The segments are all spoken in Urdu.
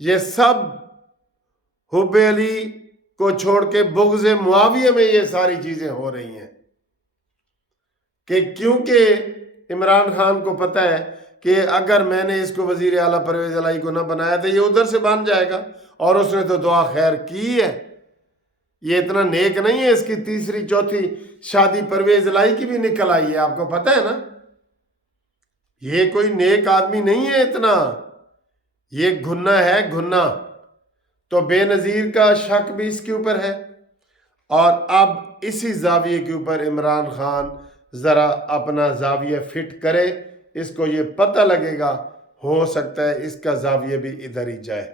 یہ سب حب علی کو چھوڑ کے بغض معاویہ میں یہ ساری چیزیں ہو رہی ہیں، کہ کیونکہ عمران خان کو پتہ ہے کہ اگر میں نے اس کو وزیر اعلیٰ پرویز الہی کو نہ بنایا تو یہ ادھر سے بن جائے گا، اور اس نے تو دعا خیر کی ہے، یہ اتنا نیک نہیں ہے، اس کی تیسری چوتھی شادی پرویز الہی کی بھی نکل آئی ہے، آپ کو پتہ ہے نا، یہ کوئی نیک آدمی نہیں ہے اتنا، یہ گھنا ہے گھنا۔ تو بے نظیر کا شک بھی اس کے اوپر ہے، اور اب اسی زاویے کے اوپر عمران خان ذرا اپنا زاویہ فٹ کرے، اس کو یہ پتہ لگے گا ہو سکتا ہے اس کا زاویہ بھی ادھر ہی جائے۔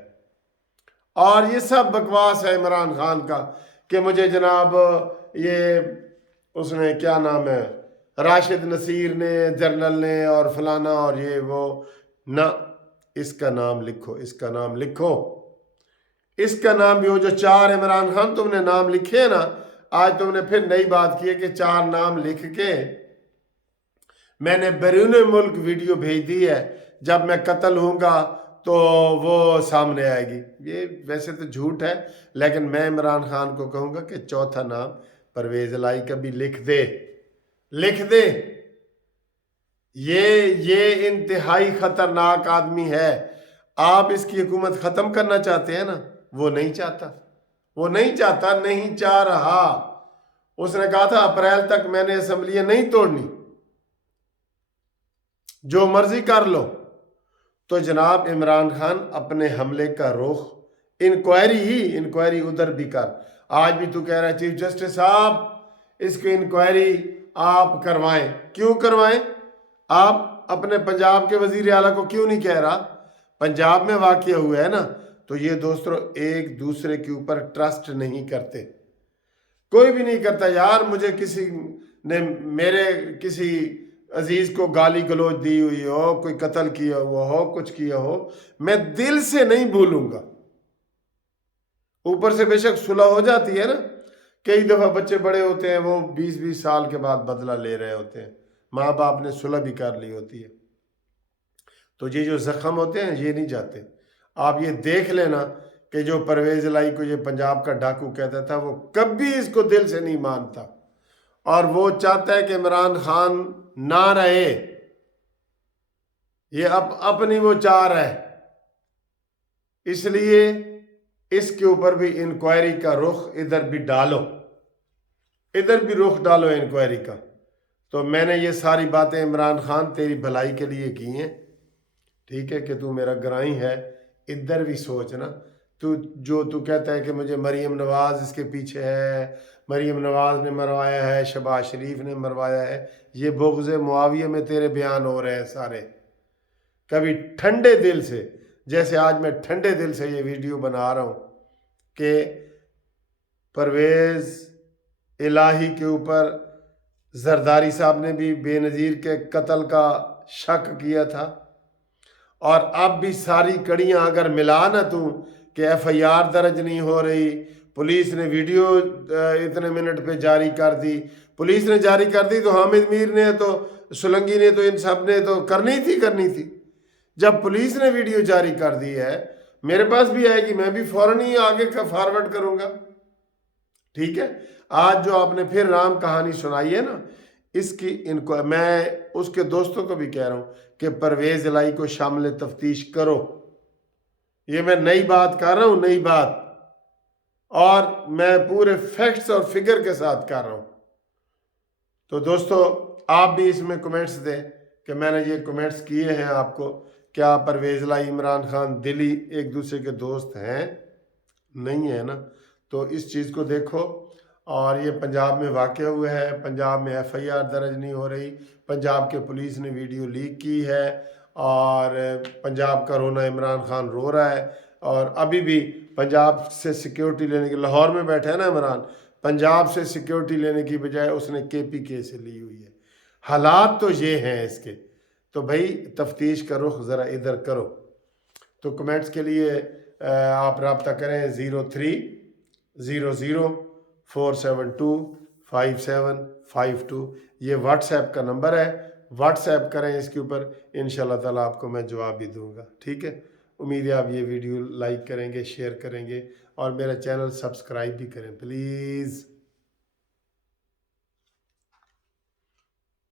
اور یہ سب بکواس ہے عمران خان کا کہ مجھے جناب یہ اس نے کیا نام ہے راشد نصیر نے جرنل نے اور فلانا اور یہ وہ، نہ، اس کا نام لکھو، اس کا نام لکھو، اس کا نام بھی ہو جو 4 عمران خان تم نے نام لکھے ہیں نا، آج تم نے پھر نئی بات کی ہے کہ 4 نام لکھ کے میں نے بیرون ملک ویڈیو بھیج دی ہے، جب میں قتل ہوں گا تو وہ سامنے آئے گی۔ یہ ویسے تو جھوٹ ہے، لیکن میں عمران خان کو کہوں گا کہ 4تھا نام پرویز الہی کا بھی لکھ دے، لکھ دے۔ یہ انتہائی خطرناک آدمی ہے، آپ اس کی حکومت ختم کرنا چاہتے ہیں نا، وہ نہیں چاہتا، وہ نہیں چاہتا، نہیں چاہ رہا۔ اس نے کہا تھا اپریل تک میں نے اسمبلیاں نہیں توڑنی، جو مرضی کر لو۔ تو جناب عمران خان اپنے حملے کا رخ انکوائری ادھر بھی کر۔ آج بھی تو کہہ رہا ہے چیف جسٹس صاحب اس کی انکوائری آپ کروائیں، کیوں کروائیں؟ آپ اپنے پنجاب کے وزیر اعلیٰ کو کیوں نہیں کہہ رہا؟ پنجاب میں واقع ہوا ہے نا۔ تو یہ دوستو ایک دوسرے کے اوپر ٹرسٹ نہیں کرتے، کوئی بھی نہیں کرتا۔ یار مجھے کسی نے میرے کسی عزیز کو گالی گلوچ دی ہوئی ہو، کوئی قتل کیا ہوا ہو، کچھ کیا ہو، میں دل سے نہیں بھولوں گا۔ اوپر سے بے شک صلح ہو جاتی ہے نا، کئی دفعہ بچے بڑے ہوتے ہیں وہ 20 سال کے بعد بدلہ لے رہے ہوتے ہیں، ماں باپ نے صلح بھی کر لی ہوتی ہے، تو یہ جو زخم ہوتے ہیں یہ نہیں جاتے۔ آپ یہ دیکھ لینا کہ جو پرویز الہی کو یہ پنجاب کا ڈاکو کہتا تھا وہ کبھی اس کو دل سے نہیں مانتا، اور وہ چاہتا ہے کہ عمران خان نہ رہے، یہ اپنی وہ چاہ رہا ہے، اس لیے اس کے اوپر بھی انکوائری کا رخ ادھر بھی ڈالو، ادھر بھی رخ ڈالو انکوائری کا۔ تو میں نے یہ ساری باتیں عمران خان تیری بھلائی کے لیے کی ہیں، ٹھیک ہے، کہ تو میرا گرائی ہے، ادھر بھی سوچنا۔ تو کہتا ہے کہ مجھے مریم نواز اس کے پیچھے ہے، مریم نواز نے مروایا ہے، شہباز شریف نے مروایا ہے، یہ بغض معاویہ میں تیرے بیان ہو رہے ہیں سارے۔ کبھی ٹھنڈے دل سے، جیسے آج میں ٹھنڈے دل سے یہ ویڈیو بنا رہا ہوں کہ پرویز الہی کے اوپر زرداری صاحب نے بھی بے نظیر کے قتل کا شک کیا تھا، اور اب بھی ساری کڑیاں اگر ملا نہ تو کہ ایف آئی آر درج نہیں ہو رہی، پولیس نے ویڈیو اتنے منٹ پہ جاری کر دی، پولیس نے جاری کر دی تو حامد میر نے تو سلنگی نے تو ان سب نے تو کرنی تھی۔ جب پولیس نے ویڈیو جاری کر دی ہے، میرے پاس بھی آئے گی، میں بھی فوراً ہی آگے کا فارورڈ کروں گا، ٹھیک ہے۔ آج جو آپ نے پھر رام کہانی سنائی ہے نا، اس کی میں اس کے دوستوں کو بھی کہہ رہا ہوں کہ پرویز الہی کو شامل تفتیش کرو، یہ میں نئی بات کر رہا ہوں، نئی بات، اور میں پورے فیکٹس اور فگر کے ساتھ کر رہا ہوں۔ تو دوستو آپ بھی اس میں کمنٹس دیں کہ میں نے یہ کمنٹس کیے ہیں آپ کو، کیا پرویز الہی عمران خان دلی ایک دوسرے کے دوست ہیں؟ نہیں ہے نا۔ تو اس چیز کو دیکھو، اور یہ پنجاب میں واقع ہوا ہے، پنجاب میں ایف آئی آر درج نہیں ہو رہی، پنجاب کے پولیس نے ویڈیو لیک کی ہے، اور پنجاب کا رونا عمران خان رو رہا ہے، اور ابھی بھی پنجاب سے سیکیورٹی لینے کے، لاہور میں بیٹھے ہیں نا عمران، پنجاب سے سیکیورٹی لینے کی بجائے اس نے کے پی کے سے لی ہوئی ہے۔ حالات تو یہ ہیں اس کے، تو بھائی تفتیش کا رخ ذرا ادھر کرو۔ تو کمنٹس کے لیے آپ رابطہ کریں 030047257552، یہ واٹس ایپ کا نمبر ہے، واٹس ایپ کریں اس کے اوپر، انشاءاللہ تعالیٰ آپ کو میں جواب بھی دوں گا، ٹھیک ہے۔ امید ہے آپ یہ ویڈیو لائک کریں گے، شیئر کریں گے اور میرا چینل سبسکرائب بھی کریں پلیز.